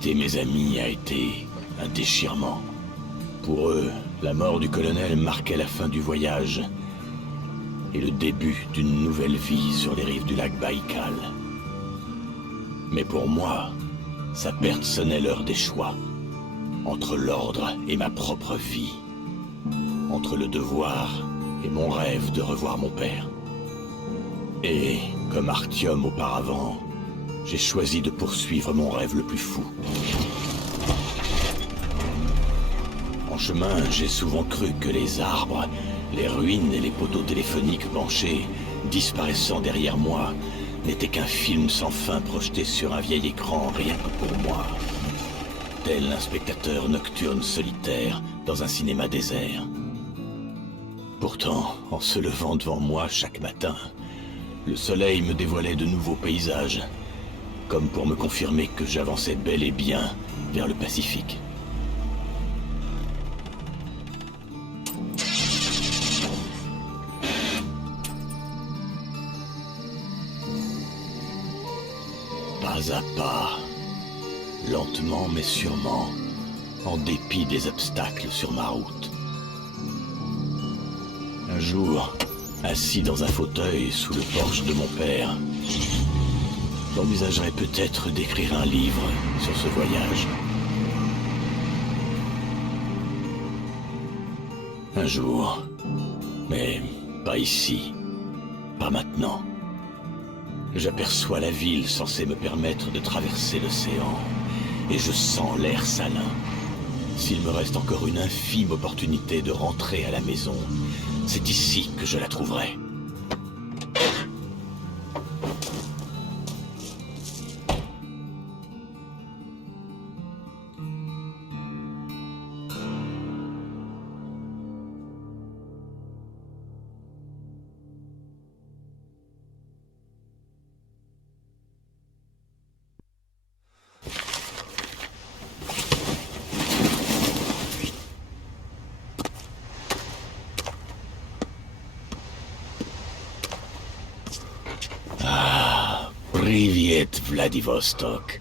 quitter mes amis a été un déchirement. Pour eux, la mort du colonel marquait la fin du voyage et le début d'une nouvelle vie sur les rives du lac Baïkal. Mais pour moi, sa perte sonnait l'heure des choix. Entre l'ordre et ma propre vie. Entre le devoir et mon rêve de revoir mon père. Et, comme Artyom auparavant, j'ai choisi de poursuivre mon rêve le plus fou. En chemin, j'ai souvent cru que les arbres, les ruines et les poteaux téléphoniques penchés, disparaissant derrière moi, n'étaient qu'un film sans fin projeté sur un vieil écran rien que pour moi. Tel un spectateur nocturne solitaire dans un cinéma désert. Pourtant, en se levant devant moi chaque matin, le soleil me dévoilait de nouveaux paysages, comme pour me confirmer que j'avançais bel et bien vers le Pacifique. Pas à pas, lentement mais sûrement, en dépit des obstacles sur ma route. Un jour, assis dans un fauteuil sous le porche de mon père, j'envisagerais peut-être d'écrire un livre sur ce voyage. Un jour, mais pas ici, pas maintenant. J'aperçois la ville censée me permettre de traverser l'océan, et je sens l'air salin. S'il me reste encore une infime opportunité de rentrer à la maison, c'est ici que je la trouverai. Привет, Vladivostok.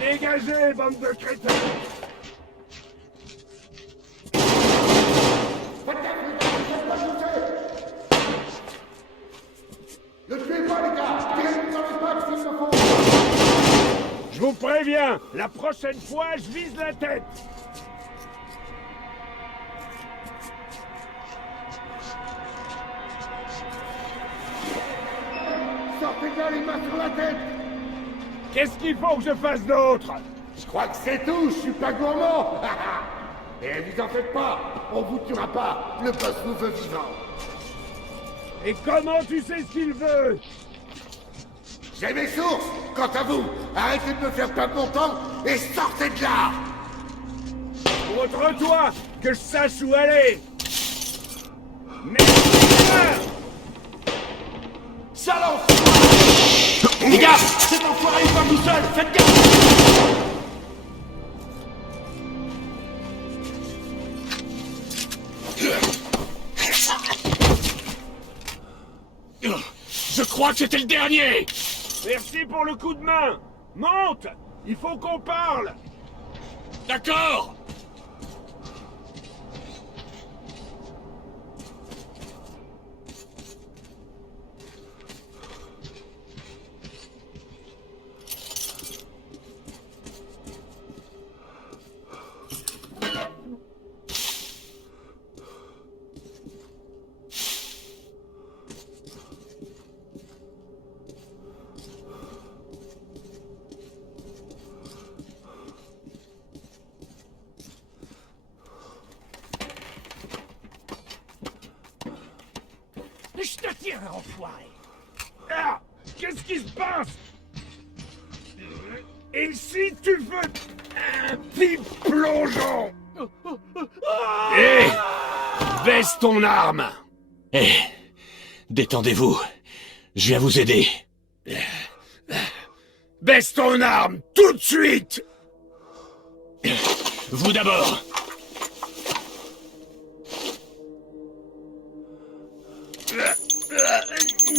Dégagez, bande de crétins! Ne tuez pas, les gars! Tirez-nous dans les pattes s'il le faut! Je vous préviens, la prochaine fois, je vise la tête! Sortez bien les mains sur la tête! Qu'est-ce qu'il faut que je fasse d'autre? Je crois que c'est tout, je suis pas gourmand! Et vous en faites pas, on vous tuera pas, le boss nous veut vivants. Et comment tu sais ce qu'il veut? J'ai mes sources. Quant à vous, arrêtez de me faire perdre mon temps et sortez de là. Montre-toi, que je sache où aller. Merde! Salaud! Les gars, cet enfoiré est pas tout seul, faites gaffe! Je crois que c'était le dernier! Merci pour le coup de main. Monte! Il faut qu'on parle. D'accord! Je te tire, enfoiré. Ah! Qu'est-ce qui se passe? Et si tu veux un petit plongeon? Hé! Baisse ton arme! Eh, détendez-vous. Je viens vous aider. Baisse ton arme, tout de suite! Vous d'abord.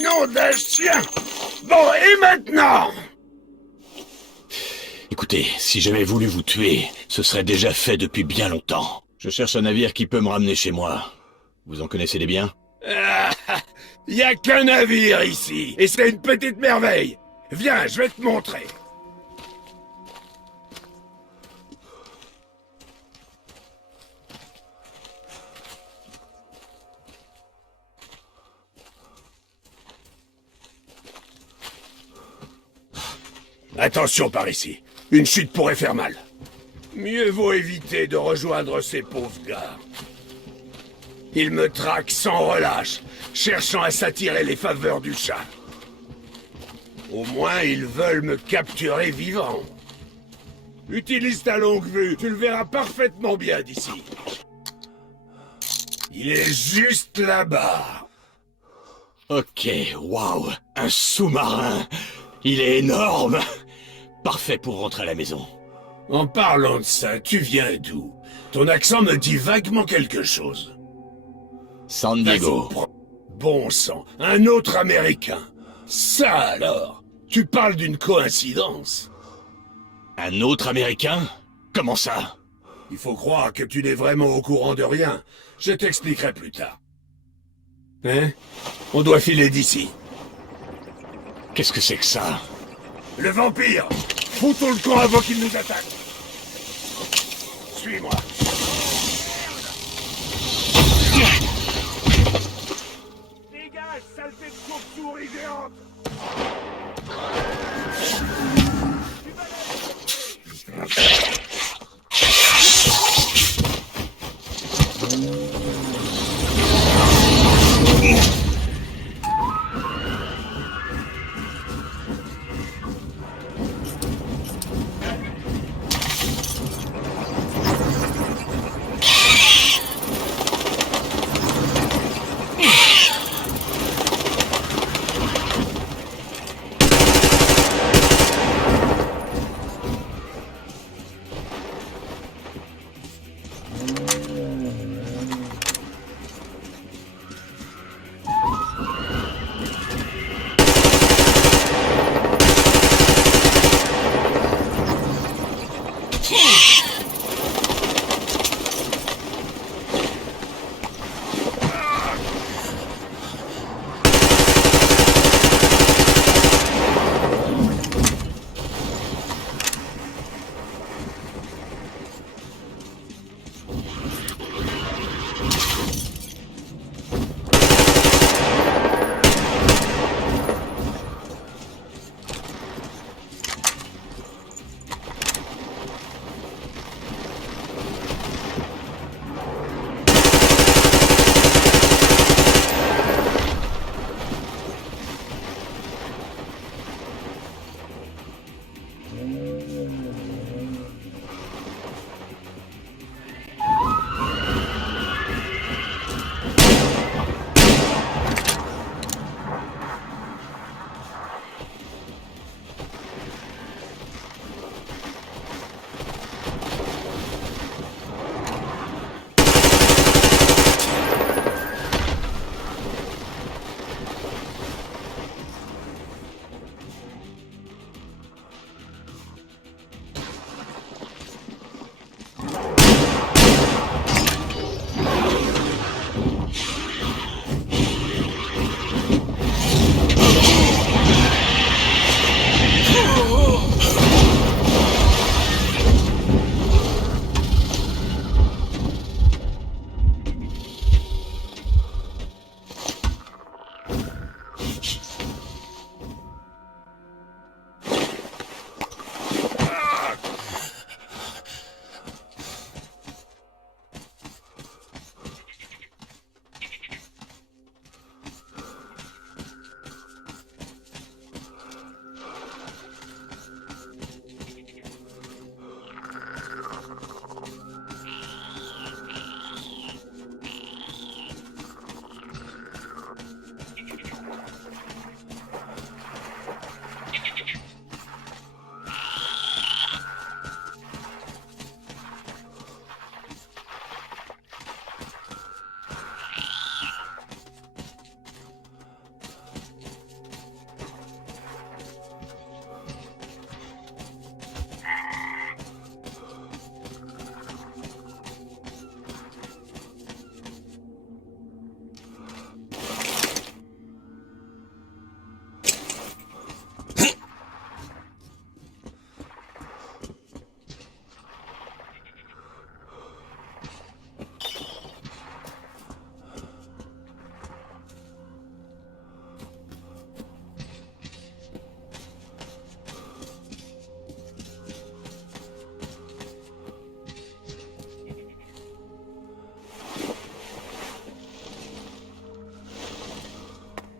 Nom d'un chien! Bon, et maintenant? Écoutez, si j'avais voulu vous tuer, ce serait déjà fait depuis bien longtemps. Je cherche un navire qui peut me ramener chez moi. Vous en connaissez des biens? Y a qu'un navire ici, et c'est une petite merveille. Viens, je vais te montrer. Attention par ici. Une chute pourrait faire mal. Mieux vaut éviter de rejoindre ces pauvres gars. Ils me traquent sans relâche, cherchant à s'attirer les faveurs du chat. Au moins, ils veulent me capturer vivant. Utilise ta longue vue, tu le verras parfaitement bien d'ici. Il est juste là-bas. Ok, waouh, un sous-marin. Il est énorme. Parfait pour rentrer à la maison. En parlant de ça, tu viens d'où? Ton accent me dit vaguement quelque chose. San Diego. Bon sang, un autre Américain. Ça alors, tu parles d'une coïncidence. Un autre Américain? Comment ça? Il faut croire que tu n'es vraiment au courant de rien. Je t'expliquerai plus tard. Hein? On doit filer d'ici. Qu'est-ce que c'est que ça? Le vampire! Foutons le camp avant qu'il nous attaque! Suis-moi! Dégage, saleté de chauve-souris géante!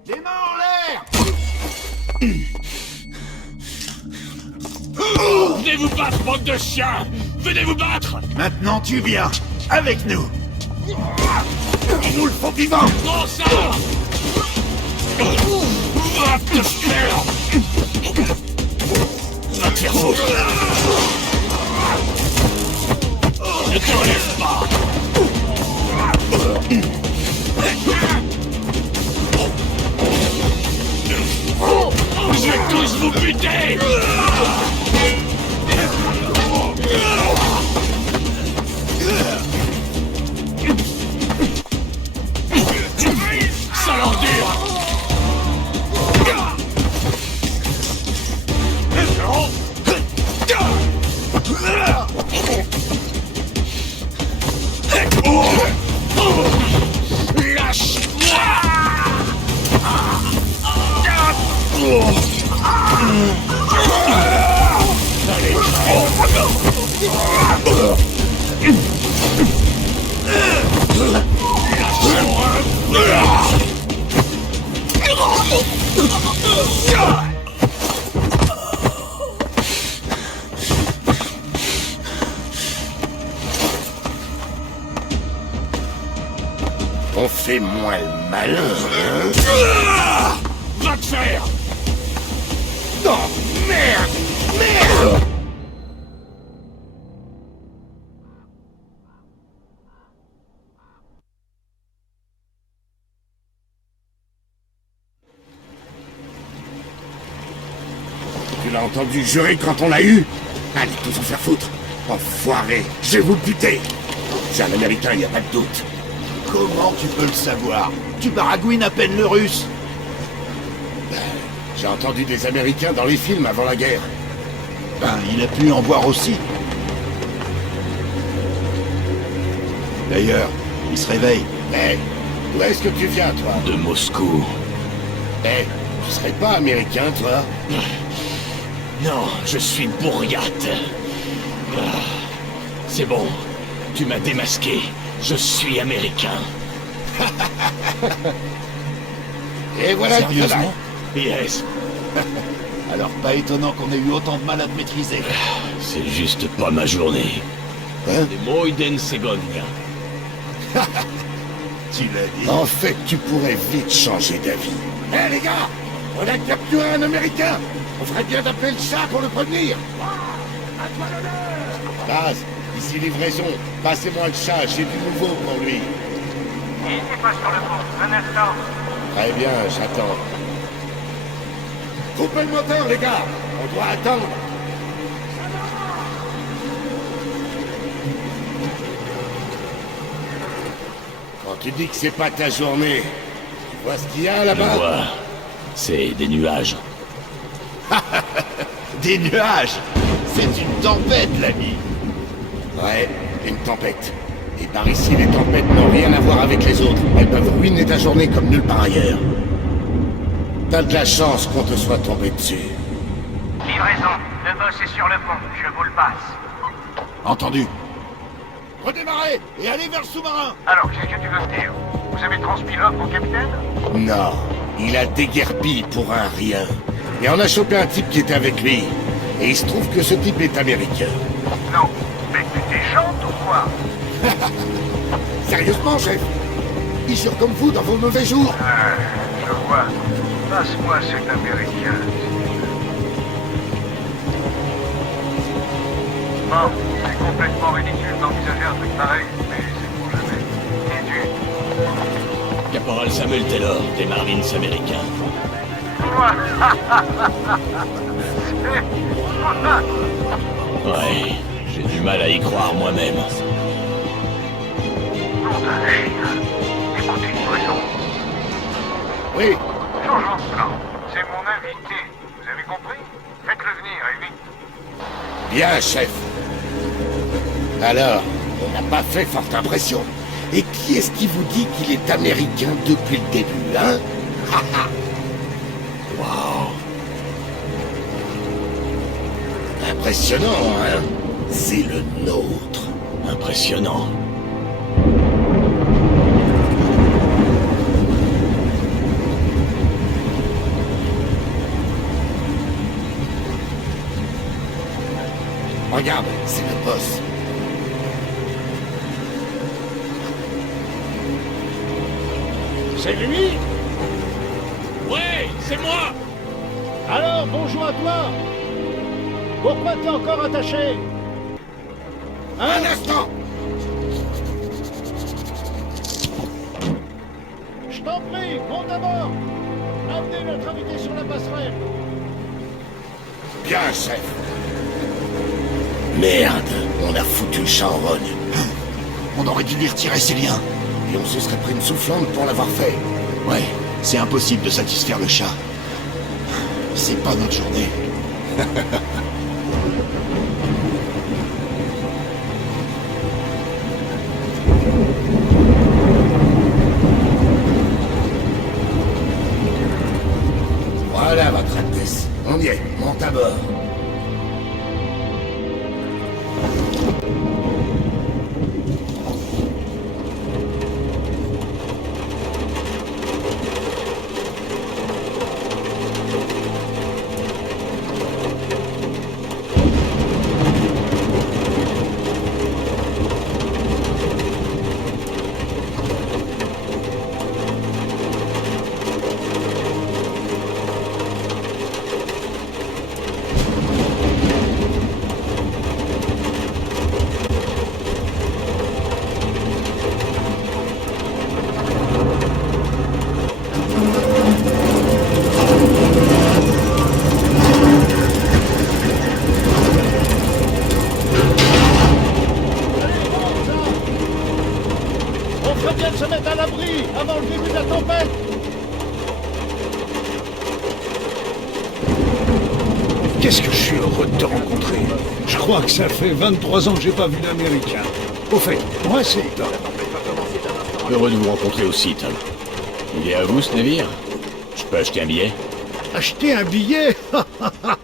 Les mains en l'air! Venez vous battre, bande de chiens! Venez vous battre! Maintenant tu viens avec nous! Il nous le faut vivant! Prends ça! Va te faire! Va te faire foutre! Ne te relève pas! Je vais tous vous buter! Sale ordure! On fait moins le malin, hein? Va te faire! Oh, merde! Merde! Tu l'as entendu jurer quand on l'a eu? Allez, tous en faire foutre! Enfoiré! Je vais vous buter! C'est un Américain, il n'y a pas de doute. Comment tu peux le savoir? Tu baragouines à peine le russe! J'ai entendu des Américains dans les films avant la guerre. Ben, il a pu en voir aussi. D'ailleurs, il se réveille. Eh, où est-ce que tu viens, toi? De Moscou. Eh, tu serais pas américain, toi? Non, je suis bourriate. Ah, c'est bon, tu m'as démasqué. Je suis américain. Et voilà le travail. Yes. Alors pas étonnant qu'on ait eu autant de mal à te maîtriser. C'est juste pas ma journée. Hein? C'est Moiden Segovia. Tu l'as dit. En fait, tu pourrais vite changer d'avis. Hé les gars, on a capturé un Américain. On ferait bien d'appeler le chat pour le prévenir. Baz, ici livraison. Passez-moi le chat, j'ai du nouveau pour lui. Il n'est pas sur le pont. Un instant. Très bien, j'attends. Coupez le moteur, les gars. On doit attendre. Quand tu dis que c'est pas ta journée, tu vois ce qu'il y a Je là-bas? vois. C'est des nuages. Des nuages. C'est une tempête, l'ami. Ouais, une tempête. Et par ici, les tempêtes n'ont rien à voir avec les autres. Elles peuvent ruiner ta journée comme nulle part ailleurs. T'as de la chance qu'on te soit tombé dessus. Livraison. Le boss est sur le pont. Je vous le passe. Entendu. Redémarrez et allez vers le sous-marin. Alors, qu'est-ce que tu veux me dire? Vous avez transmis l'ordre au capitaine? Non, il a déguerpi pour un rien. Et on a chopé un type qui était avec lui. Et il se trouve que ce type est américain. Non. Mais tu déchantes ou quoi? Sérieusement, chef? Il jure comme vous dans vos mauvais jours. Je vois. Passe-moi cet américain. Bon, c'est complètement ridicule d'envisager un truc pareil, mais c'est pour jamais. Et tu... Caporal Samuel Taylor, des Marines américains. Ouais, j'ai du mal à y croire moi-même. Nom d'un chien. Écoutez, raison. Oui, Changeons de plan. C'est mon invité. Vous avez compris? Faites-le venir, et vite. bien, chef. Alors, on n'a pas fait forte impression. Et qui est-ce qui vous dit qu'il est américain depuis le début, hein? Wow. Impressionnant, hein? C'est le nôtre. Impressionnant. Regarde, c'est le boss. C'est lui? Ouais, c'est moi! Alors, bonjour à toi! Pourquoi t'es encore attaché? Hein? Un instant! Je t'en prie, monte à bord! Amenez notre invité sur la passerelle! Bien, chef. Merde, on a foutu le chat en rogne. On aurait dû lui retirer ses liens. Et on se serait pris une soufflante pour l'avoir fait. Ouais, c'est impossible de satisfaire le chat. C'est pas notre journée. Voilà, votre Altesse. On y est, monte à bord. On ferait bien de se mettre à l'abri avant le début de la tempête! Qu'est-ce que je suis heureux de te rencontrer. Je crois que ça fait 23 ans que j'ai pas vu d'Américain. Au fait, moi c'est Tom. Heureux de vous rencontrer aussi, Tom. Il est à vous, ce navire? Je peux acheter un billet? Acheter un billet?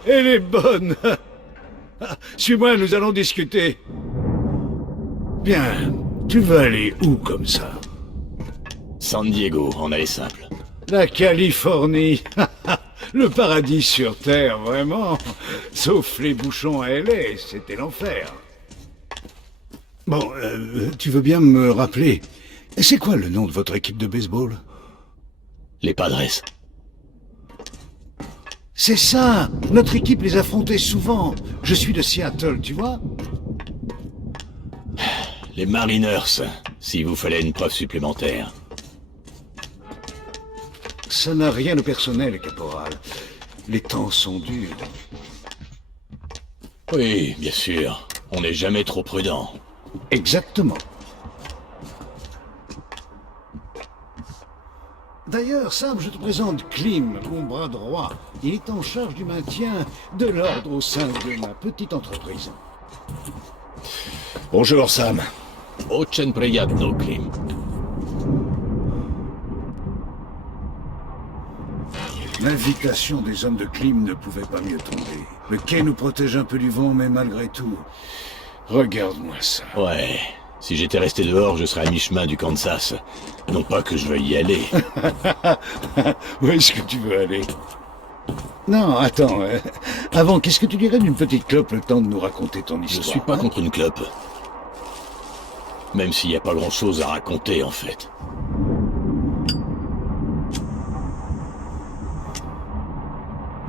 Elle est bonne. Suis-moi, nous allons discuter. Bien, tu veux aller où comme ça? San Diego, en aller simple. La Californie. Le paradis sur Terre, vraiment. Sauf les bouchons à LA, c'était l'enfer. Bon, tu veux bien me rappeler, c'est quoi le nom de votre équipe de baseball? Les Padres. C'est ça. Notre équipe les affrontait souvent. Je suis de Seattle, tu vois? Les Mariners, s'il vous fallait une preuve supplémentaire. Ça n'a rien de personnel, caporal. Les temps sont durs. Oui, bien sûr. On n'est jamais trop prudent. Exactement. D'ailleurs, Sam, je te présente Klim, mon bras droit. Il est en charge du maintien de l'ordre au sein de ma petite entreprise. Bonjour, Sam. Очень приятно, Klim. L'invitation des hommes de Klim ne pouvait pas mieux tomber. Le quai nous protège un peu du vent, mais malgré tout... Regarde-moi ça. Ouais, si j'étais resté dehors, je serais à mi-chemin du Kansas. Non pas que je veuille y aller. Où est-ce que tu veux aller? Non, attends. Avant, qu'est-ce que tu dirais d'une petite clope le temps de nous raconter ton histoire? Je suis pas contre une clope. Même s'il n'y a pas grand-chose à raconter, en fait.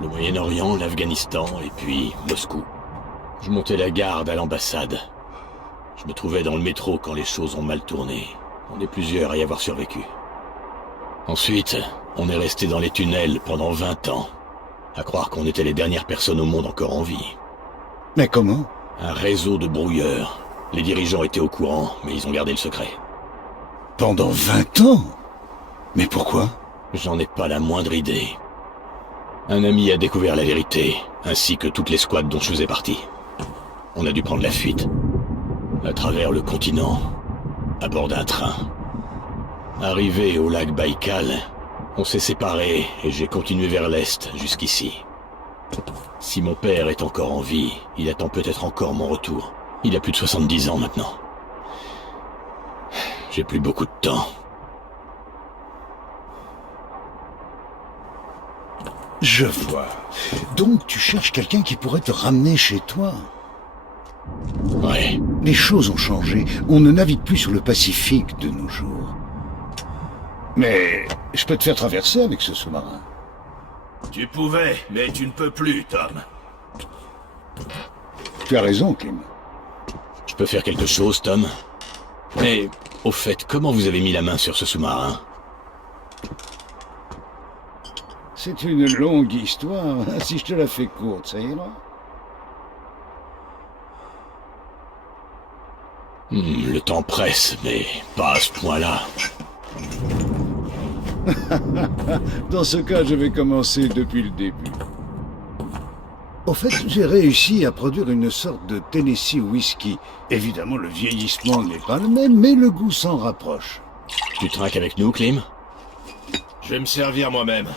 Le Moyen-Orient, l'Afghanistan, et puis Moscou. Je montais la garde à l'ambassade. Je me trouvais dans le métro quand les choses ont mal tourné. On est plusieurs à y avoir survécu. Ensuite, on est resté dans les tunnels pendant 20 ans. À croire qu'on était les dernières personnes au monde encore en vie. Mais comment? Un réseau de brouilleurs. Les dirigeants étaient au courant, mais ils ont gardé le secret. Pendant 20 ans? Mais pourquoi? J'en ai pas la moindre idée. Un ami a découvert la vérité, ainsi que toutes les squads dont je faisais partie. On a dû prendre la fuite. À travers le continent, à bord d'un train. Arrivé au lac Baïkal, on s'est séparés et j'ai continué vers l'est jusqu'ici. Si mon père est encore en vie, il attend peut-être encore mon retour. Il a plus de 70 ans maintenant. J'ai plus beaucoup de temps. Je vois. Donc tu cherches quelqu'un qui pourrait te ramener chez toi? Ouais. Les choses ont changé. On ne navigue plus sur le Pacifique de nos jours. Mais je peux te faire traverser avec ce sous-marin. Tu pouvais, mais tu ne peux plus, Tom. Tu as raison, Klim. Je peux faire quelque chose, Tom. Mais, au fait, comment vous avez mis la main sur ce sous-marin? C'est une longue histoire. Si je te la fais courte, ça ira. Le temps presse, mais pas à ce point-là. Dans ce cas, je vais commencer depuis le début. Au fait, j'ai réussi à produire une sorte de Tennessee Whiskey. Évidemment, le vieillissement n'est pas le même, mais le goût s'en rapproche. Tu trinques avec nous, Klim? Je vais me servir moi-même.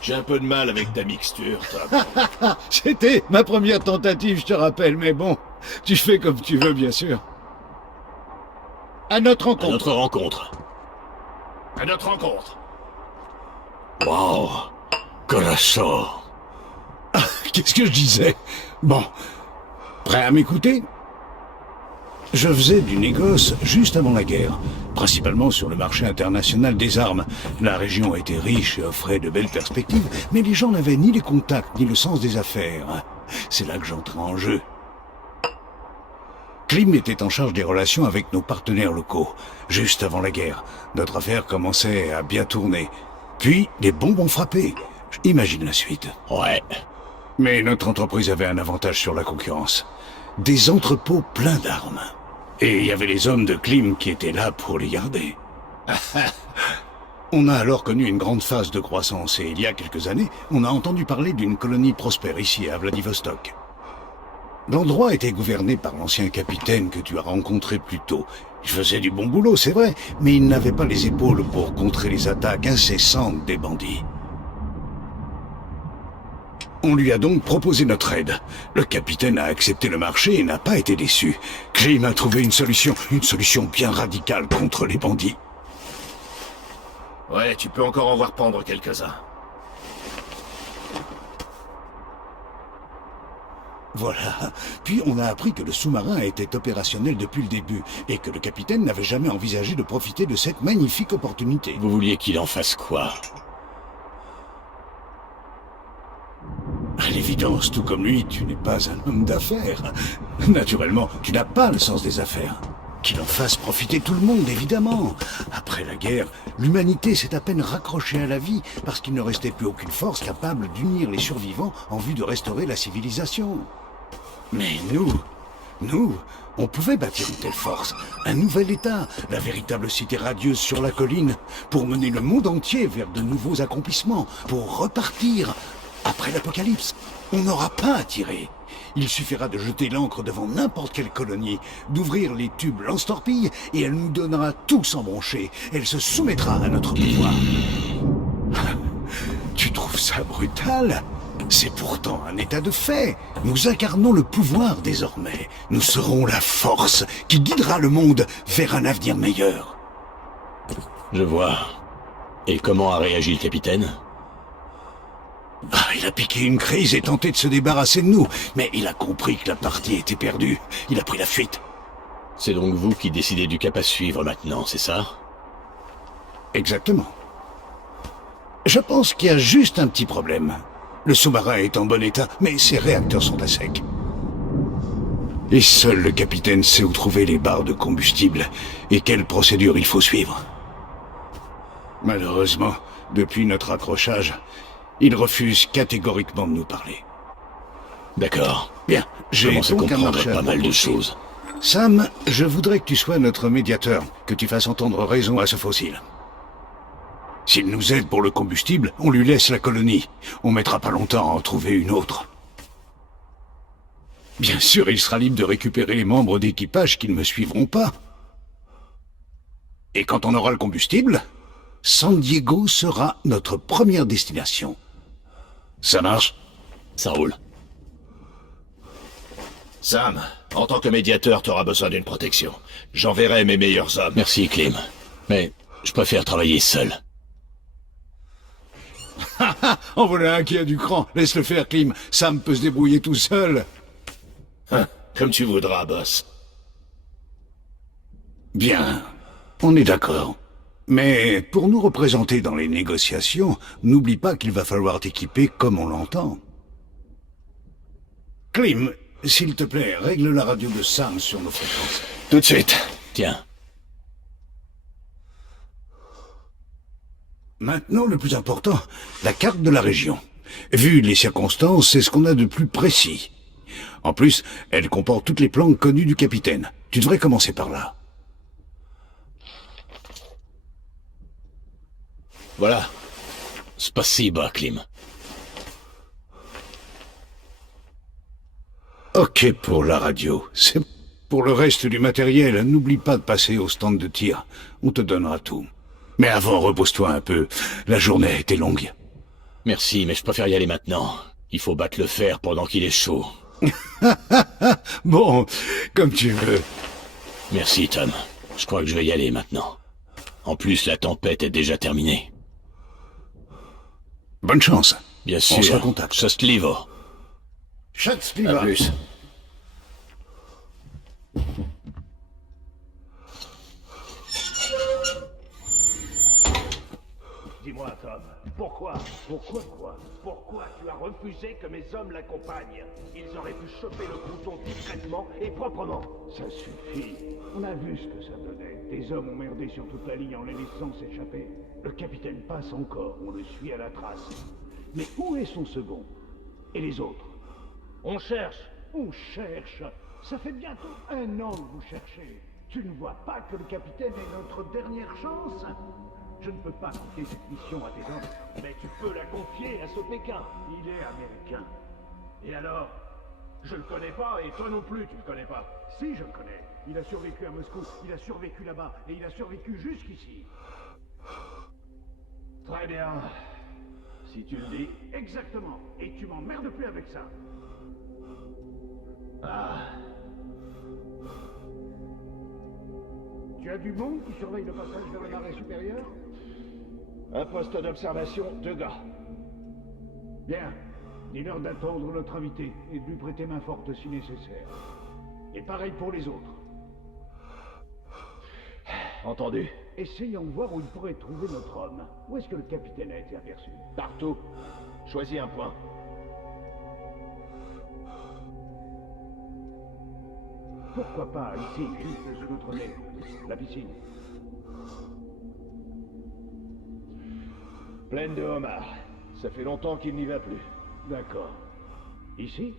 J'ai un peu de mal avec ta mixture, Tom. C'était ma première tentative, je te rappelle, mais bon, tu fais comme tu veux, bien sûr. À notre À rencontre. notre rencontre. À notre rencontre. Wow. Coracho. Qu'est-ce que je disais? Bon, prêt à m'écouter? Je faisais du négoce juste avant la guerre, principalement sur le marché international des armes. La région était riche et offrait de belles perspectives, mais les gens n'avaient ni les contacts ni le sens des affaires. C'est là que j'entrais en jeu. Klim était en charge des relations avec nos partenaires locaux. Juste avant la guerre, notre affaire commençait à bien tourner. Puis, les bombes ont frappé. Imagine la suite. Ouais. Mais notre entreprise avait un avantage sur la concurrence. Des entrepôts pleins d'armes. Et il y avait les hommes de Klim qui étaient là pour les garder. On a alors connu une grande phase de croissance et il y a quelques années, on a entendu parler d'une colonie prospère ici, à Vladivostok. L'endroit était gouverné par l'ancien capitaine que tu as rencontré plus tôt. Il faisait du bon boulot, c'est vrai, mais il n'avait pas les épaules pour contrer les attaques incessantes des bandits. On lui a donc proposé notre aide. Le capitaine a accepté le marché et n'a pas été déçu. Klim a trouvé une solution bien radicale contre les bandits. Ouais, tu peux encore en voir pendre quelques-uns. Voilà. Puis on a appris que le sous-marin était opérationnel depuis le début et que le capitaine n'avait jamais envisagé de profiter de cette magnifique opportunité. Vous vouliez qu'il en fasse quoi? À l'évidence, tout comme lui, tu n'es pas un homme d'affaires. Naturellement, tu n'as pas le sens des affaires. Qu'il en fasse profiter tout le monde, évidemment. Après la guerre, l'humanité s'est à peine raccrochée à la vie parce qu'il ne restait plus aucune force capable d'unir les survivants en vue de restaurer la civilisation. Mais nous, on pouvait bâtir une telle force, un nouvel État, la véritable cité radieuse sur la colline, pour mener le monde entier vers de nouveaux accomplissements, pour repartir. Après l'apocalypse, on n'aura pas à tirer. Il suffira de jeter l'ancre devant n'importe quelle colonie, d'ouvrir les tubes lance-torpilles, et elle nous donnera tout sans broncher. Elle se soumettra à notre pouvoir. Tu trouves ça brutal? C'est pourtant un état de fait. Nous incarnons le pouvoir désormais. Nous serons la force qui guidera le monde vers un avenir meilleur. Je vois. Et comment a réagi le capitaine? Il a piqué une crise et tenté de se débarrasser de nous, mais il a compris que la partie était perdue. Il a pris la fuite. C'est donc vous qui décidez du cap à suivre maintenant, c'est ça? Exactement. Je pense qu'il y a juste un petit problème. Le sous-marin est en bon état, mais ses réacteurs sont à sec. Et seul le capitaine sait où trouver les barres de combustible et quelle procédure il faut suivre. Malheureusement, depuis notre accrochage, il refuse catégoriquement de nous parler. D'accord. Bien, j'ai Commence à donc un comprendre marché à pas mal de proposer. choses. Sam, je voudrais que tu sois notre médiateur, que tu fasses entendre raison à ce fossile. S'il nous aide pour le combustible, on lui laisse la colonie. On mettra pas longtemps à en trouver une autre. Bien sûr, il sera libre de récupérer les membres d'équipage qui ne me suivront pas. Et quand on aura le combustible, San Diego sera notre première destination. Ça marche? Ça roule. Sam, en tant que médiateur, t'auras besoin d'une protection. J'enverrai mes meilleurs hommes. Merci, Clem. Mais je préfère travailler seul. En voilà un qui a du cran. Laisse-le faire, Clem. Sam peut se débrouiller tout seul. Comme tu voudras, boss. Bien, on est d'accord. Mais pour nous représenter dans les négociations, n'oublie pas qu'il va falloir t'équiper comme on l'entend. Clem, s'il te plaît, règle la radio de Sam sur nos fréquences. Tout de suite. Tiens. Maintenant, le plus important, la carte de la région. Vu les circonstances, c'est ce qu'on a de plus précis. En plus, elle comporte toutes les planques connues du capitaine. Tu devrais commencer par là. Voilà. Spasiba, Clem. Ok pour la radio. C'est pour le reste du matériel, n'oublie pas de passer au stand de tir. On te donnera tout. Mais avant, repose-toi un peu. La journée a été longue. Merci, mais je préfère y aller maintenant. Il faut battre le fer pendant qu'il est chaud. Bon, comme tu veux. Merci, Tom. Je crois que je vais y aller maintenant. En plus, la tempête est déjà terminée. Bonne chance. Bien sûr. On se recontacte. Szczęśliwo. À Szczęśliwa. plus. Dis-moi, Tom, pourquoi Pourquoi tu as refusé que mes hommes l'accompagnent? Ils auraient pu choper le bouton discrètement et proprement. Ça suffit. On a vu ce que ça donnait. Tes hommes ont merdé sur toute la ligne en les laissant s'échapper. Le capitaine passe encore, on le suit à la trace. Mais où est son second? Et les autres? On cherche. On cherche. Ça fait bientôt 1 an que vous cherchez. Tu ne vois pas que le capitaine est notre dernière chance? Je ne peux pas confier cette mission à tes hommes. Mais tu peux la confier à ce Pékin. Il est américain. Et alors? Je le connais pas et toi non plus tu le connais pas. Si, je le connais. Il a survécu à Moscou, il a survécu là-bas et il a survécu jusqu'ici. Très bien. Si tu le dis. Exactement. Et tu m'emmerdes plus avec ça. Tu as du monde qui surveille le passage vers le marais supérieur? Un poste d'observation, 2 gars. Bien. Dis-leur d'attendre notre invité et de lui prêter main forte si nécessaire. Et pareil pour les autres. Entendu. Essayons de voir où il pourrait trouver notre homme. Où est-ce que le capitaine a été aperçu? Partout. Choisis un point. Pourquoi pas ici, juste sous notre nez? La piscine. Pleine de homards. Ça fait longtemps qu'il n'y va plus. D'accord. Ici?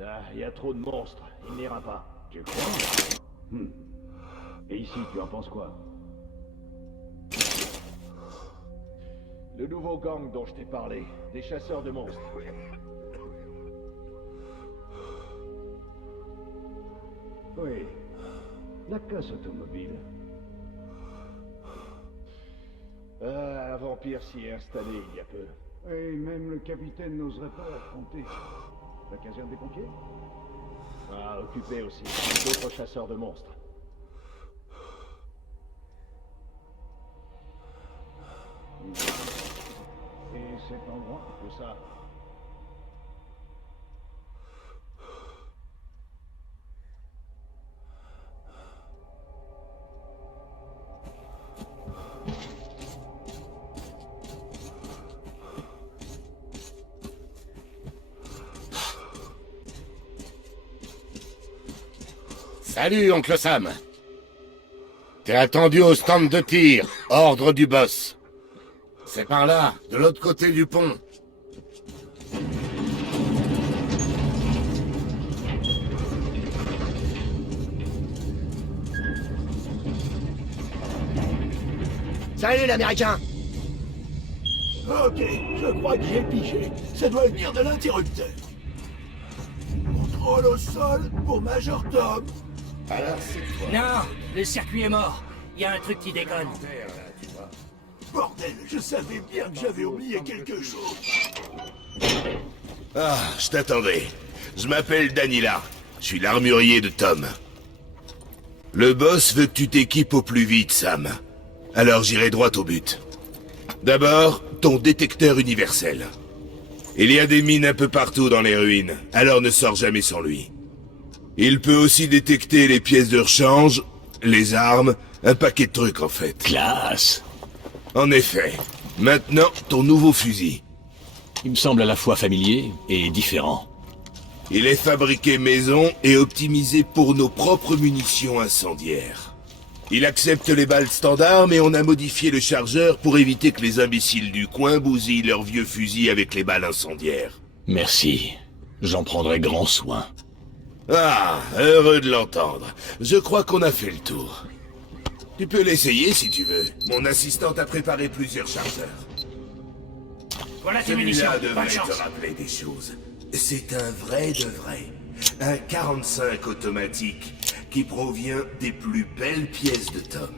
Ah, il y a trop de monstres. Il n'ira pas. Tu crois? Et ici, tu en penses quoi? Le nouveau gang dont je t'ai parlé. Des chasseurs de monstres. Oui. La casse automobile. Ah, un vampire s'y est installé il y a peu. Et même le capitaine n'oserait pas l'affronter. La caserne des pompiers? Ah, occupé aussi. D'autres chasseurs de monstres. Et cet endroit? Où ça? Salut, oncle Sam. T'es attendu au stand de tir, ordre du boss. C'est par là, de l'autre côté du pont. Salut l'américain! Ok, je crois que j'ai pigé. Ça doit venir de l'interrupteur. Contrôle au sol pour Major Tom. Alors c'est toi. Non, le circuit est mort. Il y a un truc qui déconne. Bordel, je savais bien que j'avais oublié quelque chose. Ah, je t'attendais. Je m'appelle Danila. Je suis l'armurier de Tom. Le boss veut que tu t'équipes au plus vite, Sam. Alors j'irai droit au but. D'abord, ton détecteur universel. Il y a des mines un peu partout dans les ruines, alors ne sors jamais sans lui. Il peut aussi détecter les pièces de rechange, les armes, un paquet de trucs en fait. Classe. En effet. Maintenant, ton nouveau fusil. Il me semble à la fois familier et différent. Il est fabriqué maison et optimisé pour nos propres munitions incendiaires. Il accepte les balles standards, mais on a modifié le chargeur pour éviter que les imbéciles du coin bousillent leurs vieux fusils avec les balles incendiaires. Merci. J'en prendrai grand soin. Ah, heureux de l'entendre. Je crois qu'on a fait le tour. Tu peux l'essayer si tu veux. Mon assistante a préparé plusieurs chargeurs. Voilà tes munitions. Celui-là Bonne devrait te chance. rappeler des choses. C'est un vrai de vrai. Un 45 automatique qui provient des plus belles pièces de Tom.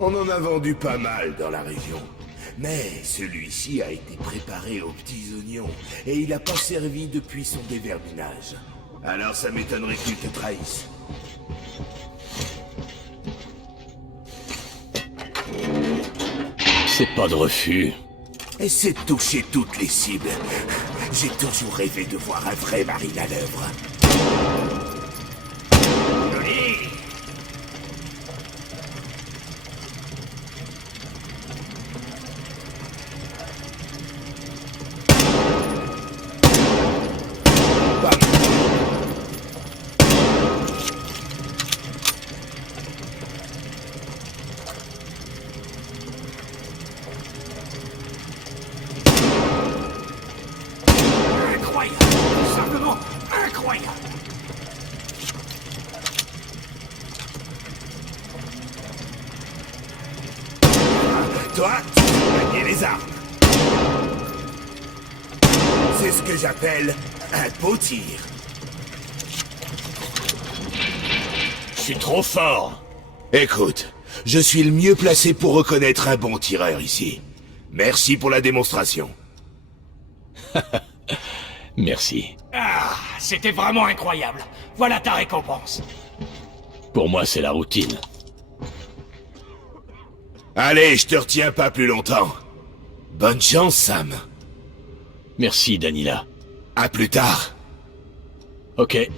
On en a vendu pas mal dans la région. Mais celui-ci a été préparé aux petits oignons et il n'a pas servi depuis son déverbinage. Alors ça m'étonnerait qu'il te trahisse. C'est pas de refus. Essaie de toucher toutes les cibles. J'ai toujours rêvé de voir un vrai marine à l'œuvre. Joli. Incroyable. Simplement incroyable. Toi, tu peux manier les armes. C'est ce que j'appelle un beau tir. Je suis trop fort. Écoute, je suis le mieux placé pour reconnaître un bon tireur ici. Merci pour la démonstration. Merci. Ah, c'était vraiment incroyable. Voilà ta récompense. Pour moi, c'est la routine. Allez, je te retiens pas plus longtemps. Bonne chance, Sam. Merci, Danila. À plus tard. Ok.